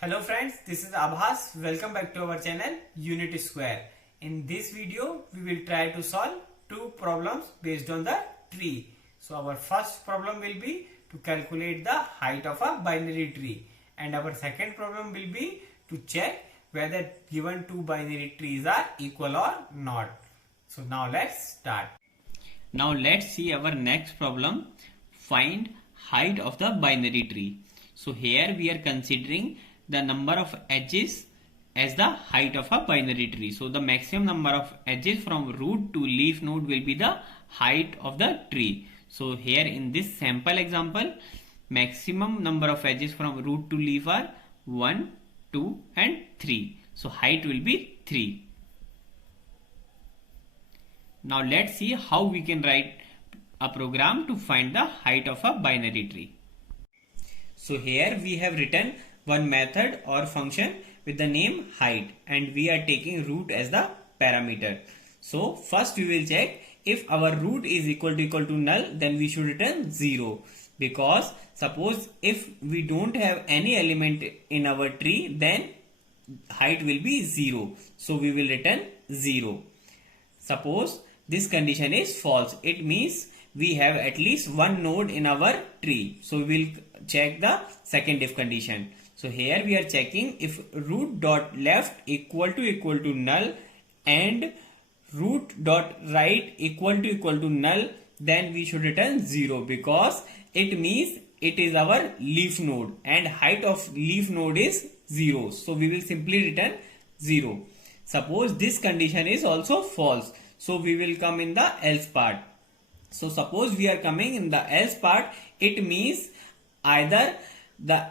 Hello friends, this is Abhas. Welcome back to our channel Unit Square. In this video, we will try to solve two problems based on the tree. So our first problem will be to calculate the height of a binary tree, and our second problem will be to check whether given two binary trees are equal or not. So now let's start. Now let's see our next problem. Find height of the binary tree. So here we are considering the number of edges as the height of a binary tree. So the maximum number of edges from root to leaf node will be the height of the tree. So here in this sample example, maximum number of edges from root to leaf are 1, 2 and 3. So height will be 3. Now let's see how we can write a program to find the height of a binary tree. So here we have written one method or function with the name height, and we are taking root as the parameter. So first we will check if our root is equal to null, then we should return 0, because suppose if we don't have any element in our tree, then height will be 0. So we will return 0. Suppose this condition is false, it means we have at least one node in our tree. So we will check the second if condition. So here we are checking if root dot left equal to null and root dot right equal to null, then we should return 0, because it means it is our leaf node and height of leaf node is 0. So we will simply return 0. Suppose this condition is also false, so we will come in the else part. So suppose we are coming in the else part, it means either the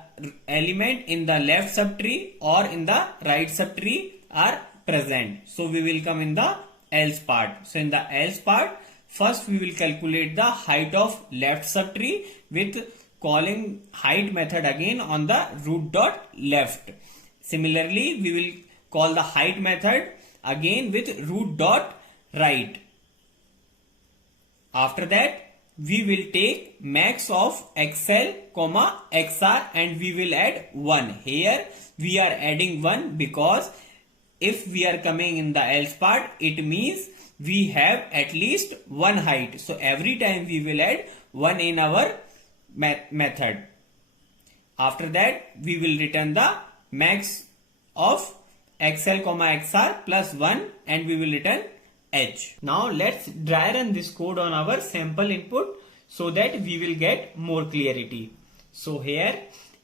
element in the left subtree or in the right subtree are present. So we will come in the else part. So in the else part, first we will calculate the height of left subtree with calling height method again on the root dot left. Similarly, we will call the height method again with root dot right. After that, we will take max of xl, xr and we will add 1. Here we are adding 1 because if we are coming in the else part, it means we have at least one height. So every time we will add 1 in our method. After that, we will return the max of xl, xr plus 1 and we will return h. Now let's dry run this code on our sample input so that we will get more clarity. So here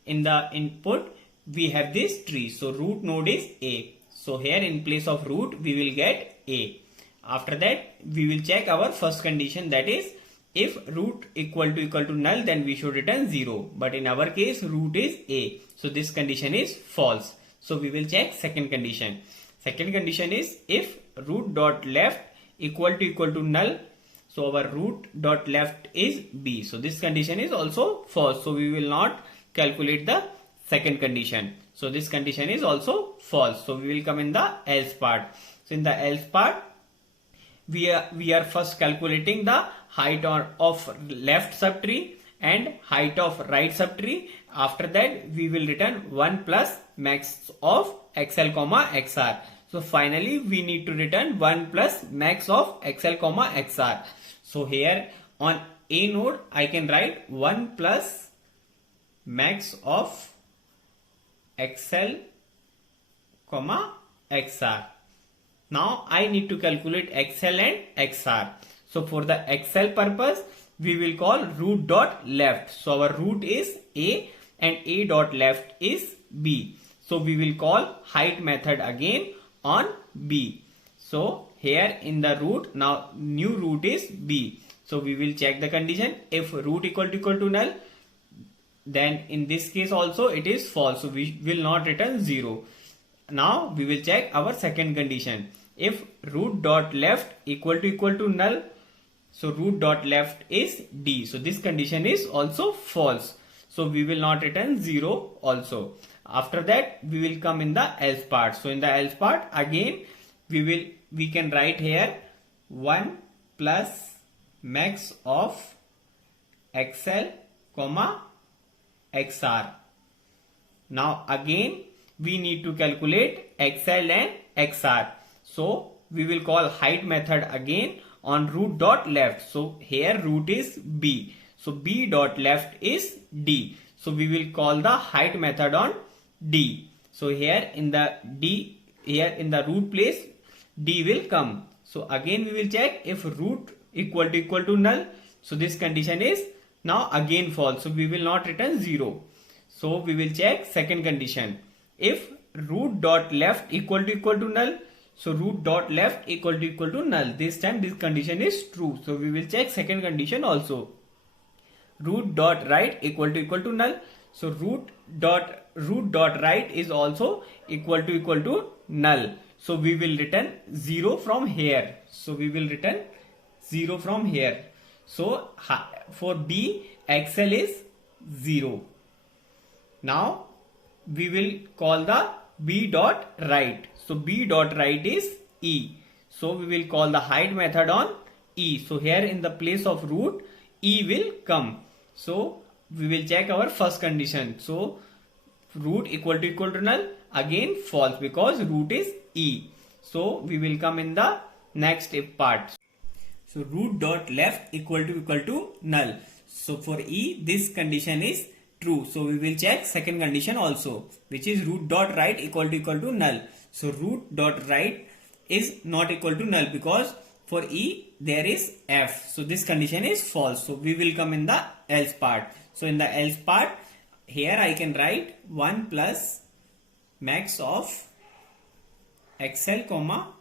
in the input we have this tree. So root node is A. So here in place of root we will get A. After that we will check our first condition, that is if root equal to null, then we should return 0. But in our case root is A. So this condition is false. So we will check second condition. Second condition is if root dot left equal to null, so our root dot left is B. So this condition is also false. So we will not calculate the second condition. So this condition is also false. So we will come in the else part. So in the else part, we are first calculating the height of left subtree and height of right subtree. After that, we will return 1 plus max of xl, xr. So finally, we need to return 1 plus max of xl, xr. So here on A node, I can write 1 plus max of xl, xr. Now I need to calculate xl and xr. So for the xl purpose, we will call root dot left. So our root is A and A dot left is B. So we will call height method again on B. So here in the root, now new root is B. So we will check the condition. If root equal to null, then in this case also it is false. So we will not return 0. Now we will check our second condition. If root dot left equal to null, so root dot left is D. So this condition is also false. So we will not return 0 also. After that, we will come in the else part. So in the else part, again we can write here 1 plus max of xl, xr. Now again we need to calculate XL and XR. So we will call height method again on root dot left. So here root is B. So B dot left is D. So we will call the height method on D. So here in the D, here in the root place, D will come. So again we will check if root equal to null. So this condition is now again false. So we will not return 0. So we will check second condition. If root dot left equal to null, so root dot left equal to null. This time this condition is true. So we will check second condition also. Root dot right equal to null. So root dot right is also equal to null. So we will return 0 from here. So we will return 0 from here. So for B, XL is 0. Now we will call the B dot right. So B dot right is E. So we will call the height method on E. So here in the place of root, E will come. So we will check our first condition. So root equal to null, again false because root is E. So we will come in the next part. So root dot left equal to null. So for E, this condition is true. So we will check second condition also, which is root dot right equal to null. So root dot right is not equal to null because for E there is F. So this condition is false. So we will come in the else part. So in the else part, here I can write 1 plus max of XL comma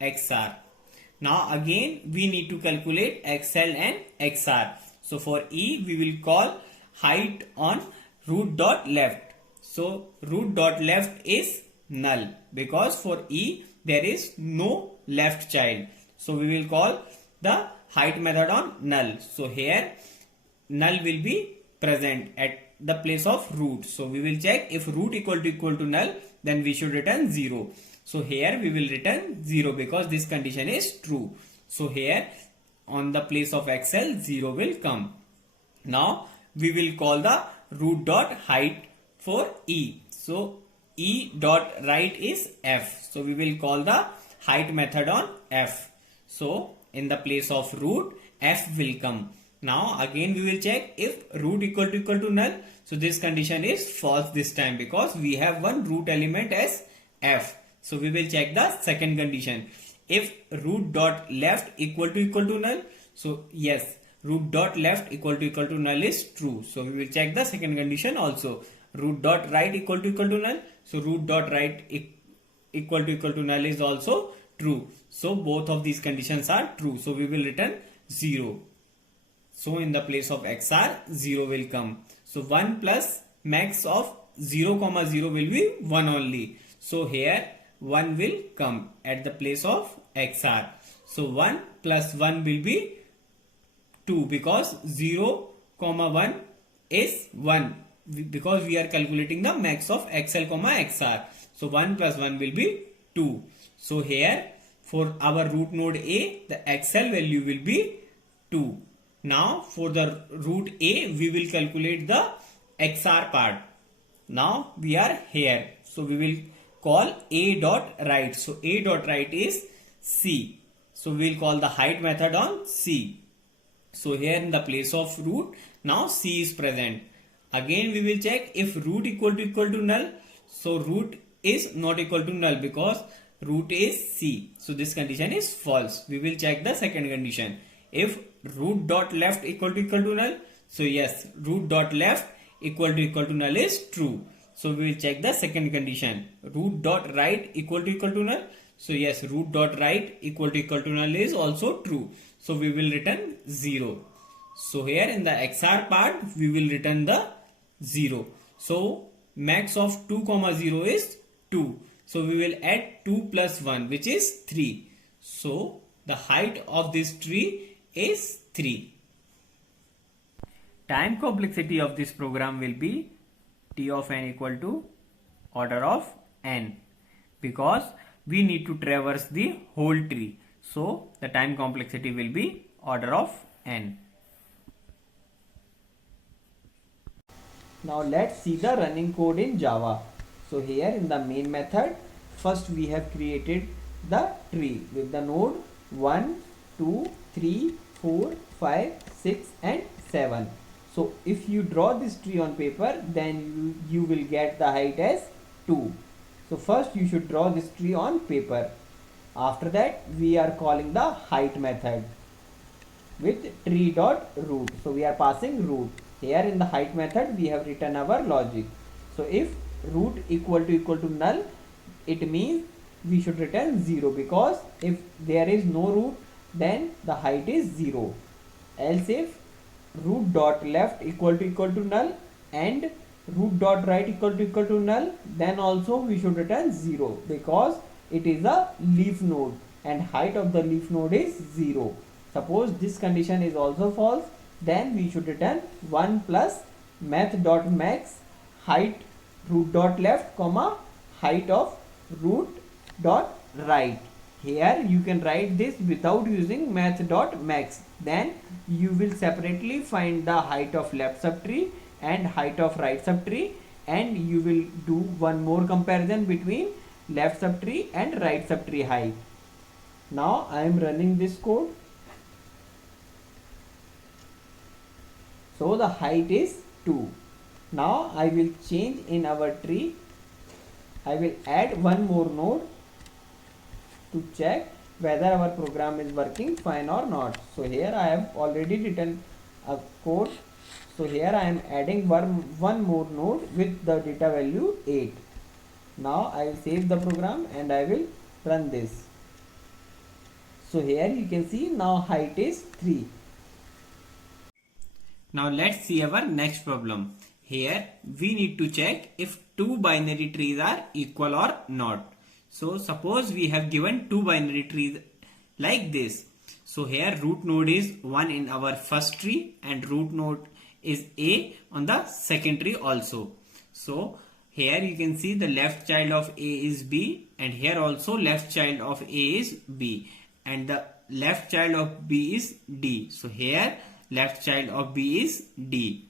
XR. Now again we need to calculate XL and XR. So for E we will call height on root dot left. So root dot left is null because for E there is no left child. So we will call the height method on null. So here null will be present at the place of root. So we will check if root equal to null, then we should return 0. So here we will return 0 because this condition is true. So here on the place of XL 0 will come. Now we will call the root dot height for E. So E dot right is F. So we will call the height method on F. So in the place of root, F will come. Now again we will check if root equal to null. So this condition is false this time because we have one root element as F. So we will check the second condition. If root dot left equal to null, so yes, root dot left equal to null is true. So we will check the second condition also. Root dot right equal to null. So root dot right equal to null is also true. So both of these conditions are true. So we will return 0. So in the place of XR, 0 will come. So 1 plus max of 0, 0 will be 1 only. So here 1 will come at the place of XR. So 1 plus 1 will be 2 because 0, 1 is 1 because we are calculating the max of XL, XR. So 1 plus 1 will be 2. So here for our root node A, the XL value will be 2. Now for the root A, we will calculate the XR part. Now we are here. So we will call A dot right. So A dot right is C. So we will call the height method on C. So here in the place of root, now C is present. Again we will check if root equal to null. So root is not equal to null because root is C. So this condition is false. We will check the second condition. If root dot left equal to null, so yes, root dot left equal to null is true. So we will check the second condition. Root dot right equal to null. So yes, root dot right equal to null is also true. So we will return 0. So here in the XR part, we will return the 0. So max of 2, 0 is 2. So we will add 2 plus 1, which is 3. So the height of this tree is 3. Time complexity of this program will be T of n equal to order of n because we need to traverse the whole tree. So the time complexity will be order of n. Now let's see the running code in Java. So here in the main method, first we have created the tree with the node 1, 2, 3, 4, 5, 6 and 7. So if you draw this tree on paper, then you will get the height as 2. So first you should draw this tree on paper. After that we are calling the height method with tree dot root. So we are passing root. Here in the height method we have written our logic. So if root equal to null, it means we should return 0, because if there is no root, then the height is 0. Else if root dot left equal to null and root dot right equal to null, then also we should return 0, because it is a leaf node and height of the leaf node is 0. Suppose this condition is also false, then we should return 1 plus math dot max height root dot left comma height of root dot right. Here you can write this without using math dot max. Then you will separately find the height of left subtree and height of right subtree, and you will do one more comparison between left subtree and right subtree height. Now I am running this code. So the height is 2. Now I will change in our tree. I will add one more node to check whether our program is working fine or not. So here I have already written a code. So here I am adding one more node with the data value 8. Now I will save the program and I will run this. So here you can see now height is 3. Now let's see our next problem. Here we need to check if two binary trees are equal or not. So suppose we have given two binary trees like this. So here root node is 1 in our first tree and root node is A on the second tree also. So here you can see the left child of A is B, and here also left child of A is B, and the left child of B is D. So here left child of B is D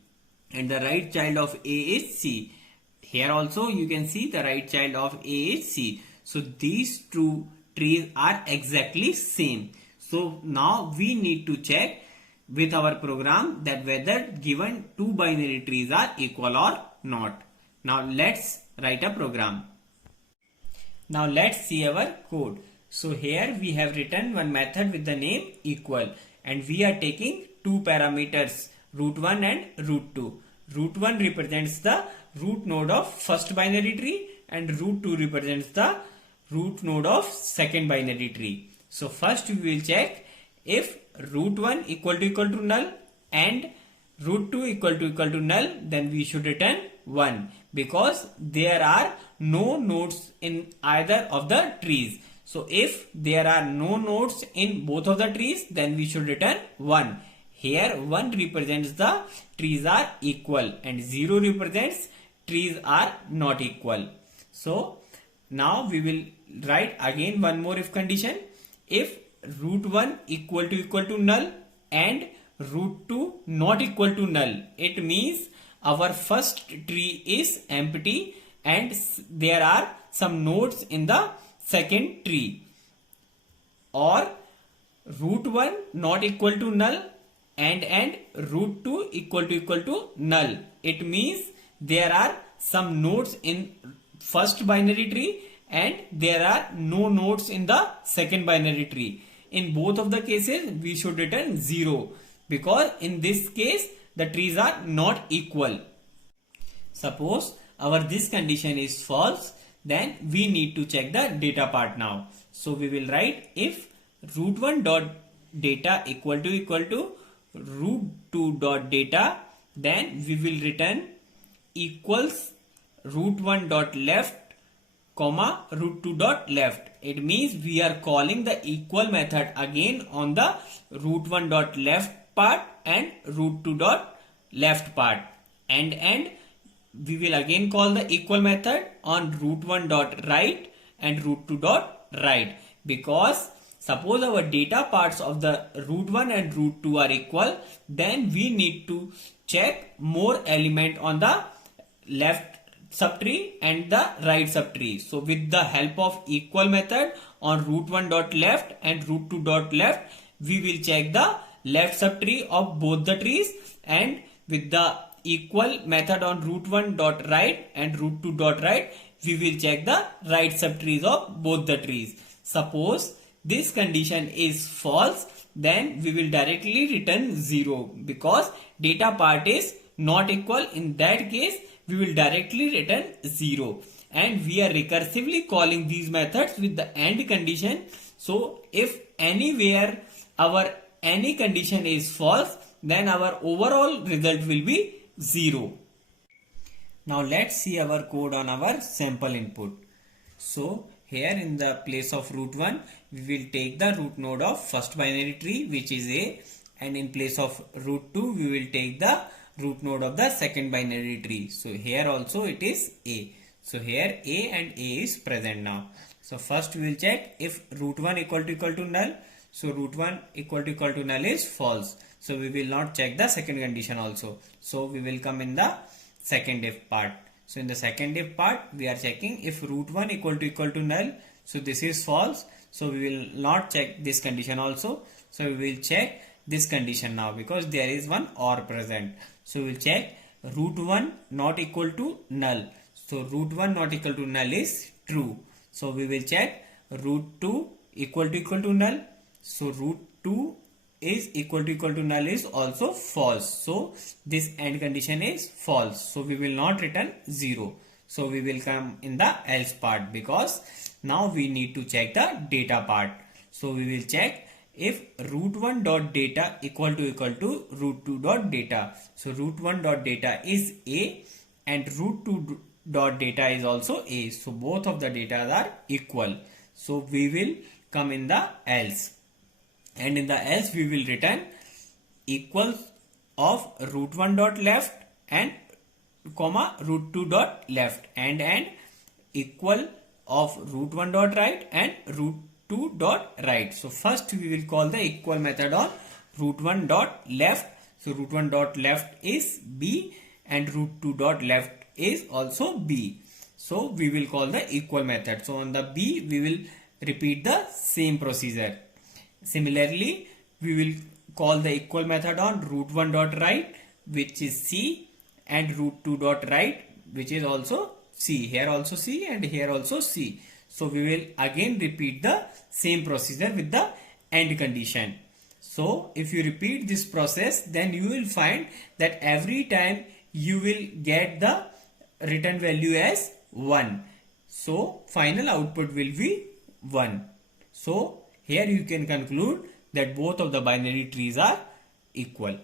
and the right child of A is C. Here also you can see the right child of A is C. So these two trees are exactly same. So now we need to check with our program that whether given two binary trees are equal or not. Now let's write a program. Now let's see our code. So here we have written one method with the name equal, and we are taking two parameters, root 1 and root 2. Root 1 represents the root node of first binary tree and root 2 represents the root node of second binary tree. So first we will check if root 1 equal to null and root 2 equal to null, then we should return 1, because there are no nodes in either of the trees. So if there are no nodes in both of the trees, then we should return 1. Here 1 represents the trees are equal and 0 represents trees are not equal. So now we will write again one more if condition. If root 1 equal to null and root 2 not equal to null, it means our first tree is empty and there are some nodes in the second tree. Or root 1 not equal to null and root 2 equal to null, it means there are some nodes in first binary tree and there are no nodes in the second binary tree. In both of the cases we should return 0, because in this case the trees are not equal. Suppose our this condition is false, then we need to check the data part now. So we will write if root 1 dot data equal to root 2 dot data, then we will return equals root 1 dot left comma root 2 dot left. It means we are calling the equal method again on the root 1 dot left part and root 2 dot left part, and we will again call the equal method on root 1 dot right and root 2 dot right, because suppose our data parts of the root 1 and root 2 are equal, then we need to check more element on the left subtree and the right subtree. So with the help of equal method on root 1 dot left and root 2 dot left, we will check the left subtree of both the trees, and with the equal method on root 1 dot right and root 2 dot right, we will check the right subtrees of both the trees. Suppose this condition is false, then we will directly return 0 because data part is not equal. In that case, we will directly return 0, and we are recursively calling these methods with the AND condition. So if anywhere our any condition is false, then our overall result will be 0. Now let's see our code on our sample input. So here in the place of root 1, we will take the root node of first binary tree, which is A, and in place of root 2, we will take the root node of the second binary tree. So here also it is A. So here A and A is present now. So first we will check if root 1 equal to null. So root 1 equal to null is false. So we will not check the second condition also. So we will come in the second if part. So in the second if part, we are checking if root 1 equal to null. So this is false. So we will not check this condition also. So we will check this condition now because there is one OR present. So we will check root 1 not equal to null. So root 1 not equal to null is true. So we will check root 2 equal to null. So root 2 is equal to null is also false. So this AND condition is false. So we will not return 0. So we will come in the else part because now we need to check the data part. So we will check if root 1 dot data equal to root 2 dot data. So root 1 dot data is A and root 2 dot data is also A. So both of the data are equal. So we will come in the else. And in the else we will return equal of root 1 dot left and comma root 2 dot left and equal of root 1 dot right and root 2 dot right. So first we will call the equal method on root 1 dot left. So root 1 dot left is B and root 2 dot left is also B. So we will call the equal method. So on the B we will repeat the same procedure. Similarly, we will call the equal method on root 1 dot right, which is C, and root 2 dot right, which is also C. Here also C and here also C. So we will again repeat the same procedure with the AND condition. So if you repeat this process, then you will find that every time you will get the return value as 1. So final output will be 1. So here you can conclude that both of the binary trees are equal.